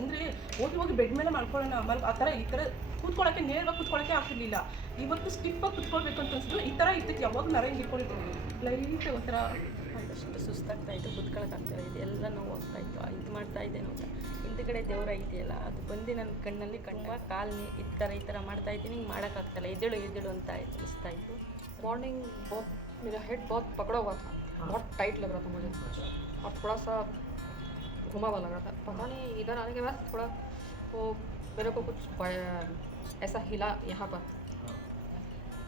ಅಂದರೆ ಹೋಗಿ ಬೆಡ್ ಮೇಲೆ ಮಾಡ್ಕೊಳ್ಳೋಣ ಆ ಥರ ಈ ಥರ ಕೂತ್ಕೊಳ್ಳೋಕ್ಕೆ ನೇರವಾಗಿ ಕೂತ್ಕೊಳ್ಳೋಕ್ಕೆ ಆಗ್ತಿರ್ಲಿಲ್ಲ. ಇವತ್ತು ಸ್ಟಿಫಾಗಿ ಕೂತ್ಕೊಳ್ಬೇಕು ಅಂತ ಅನಿಸ್ತು. ಈ ಥರ ಇರ್ತಿತ್ತು, ಯಾವಾಗ ನರ ಹಿಂಗೆ ಇಟ್ಕೊಂಡಿರ್ತೀವಿ ಲೈಟ್ ಒಂಥರ ಸುಸ್ತಾಗ್ತಾ ಇತ್ತು, ಕೂತ್ಕೊಳ್ಳೋಕ್ಕಾಗ್ತಾ ಇದೆ, ಎಲ್ಲ ನೋವಾಗ್ತಾ ಇತ್ತು. ಇದು ಮಾಡ್ತಾ ಇದ್ದೆ ಹಿಂದ್ಗಡೆ ದೇವರ ಇದೆಯಲ್ಲ, ಅದು ಬಂದು ನನ್ನ ಕಣ್ಣಲ್ಲಿ ಕಣ್ಣಾಗ ಕಾಲು ಈ ಥರ ಮಾಡ್ತಾ ಇದ್ದೀನಿ, ಮಾಡೋಕ್ಕಾಗ್ತಾಯಿಲ್ಲ, ಎದ್ದೇಳು ಅಂತ ಅನಿಸ್ತಾ ಇತ್ತು. मॉर्निंग बहुत मेरा हेड बहुत पकड़ा हुआ था, बहुत टाइट लग रहा था मुझे और थोड़ा सा घुमा हुआ लग रहा था. पता नहीं इधर आने के बाद थोड़ा वो मेरे को कुछ ऐसा हिला, यहाँ पर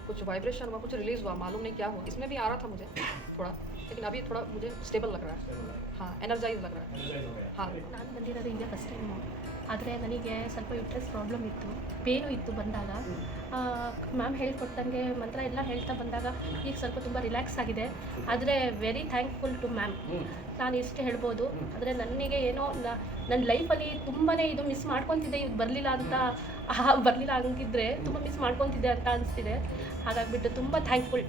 कुछ वाइब्रेशन हुआ, कुछ रिलीज़ हुआ, मालूम नहीं क्या हुआ. इसमें भी आ रहा था मुझे थोड़ा, लेकिन अभी थोड़ा मुझे स्टेबल लग रहा है. हाँ, एनर्जाइज लग रहा है. हाँ, ನಾನು ಬಂದಿರೋದು ಇಂಡಿಯಾ ಫಸ್ಟ್ ಟೈಮ್, ಆದರೆ ನನಗೆ ಸ್ವಲ್ಪ ಇಂಟ್ರೆಸ್ಟ್ ಪ್ರಾಬ್ಲಮ್ ಇತ್ತು, ಪೇನು ಇತ್ತು ಬಂದಾಗ. ಮ್ಯಾಮ್ ಹೇಳ್ಕೊಟ್ಟಂಗೆ ಮಂತ್ರ ಎಲ್ಲ ಹೇಳ್ತಾ ಬಂದಾಗ ಈಗ ಸ್ವಲ್ಪ ತುಂಬ ರಿಲ್ಯಾಕ್ಸ್ ಆಗಿದೆ. ಆದರೆ ವೆರಿ ಥ್ಯಾಂಕ್ಫುಲ್ ಟು ಮ್ಯಾಮ್, ನಾನು ಇಷ್ಟು ಹೇಳ್ಬೋದು. ಆದರೆ ನನಗೆ ಏನೋ ನನ್ನ ಲೈಫಲ್ಲಿ ತುಂಬಾ ಇದು ಮಿಸ್ ಮಾಡ್ಕೊತಿದ್ದೆ, ಈಗ ಬರಲಿಲ್ಲ ಹಂಗಿದ್ರೆ ತುಂಬ ಮಿಸ್ ಮಾಡ್ಕೊತಿದ್ದೆ ಅಂತ ಅನಿಸ್ತಿದೆ. ಹಾಗಾಗಿಬಿಟ್ಟು ತುಂಬ ಥ್ಯಾಂಕ್ಫುಲ್.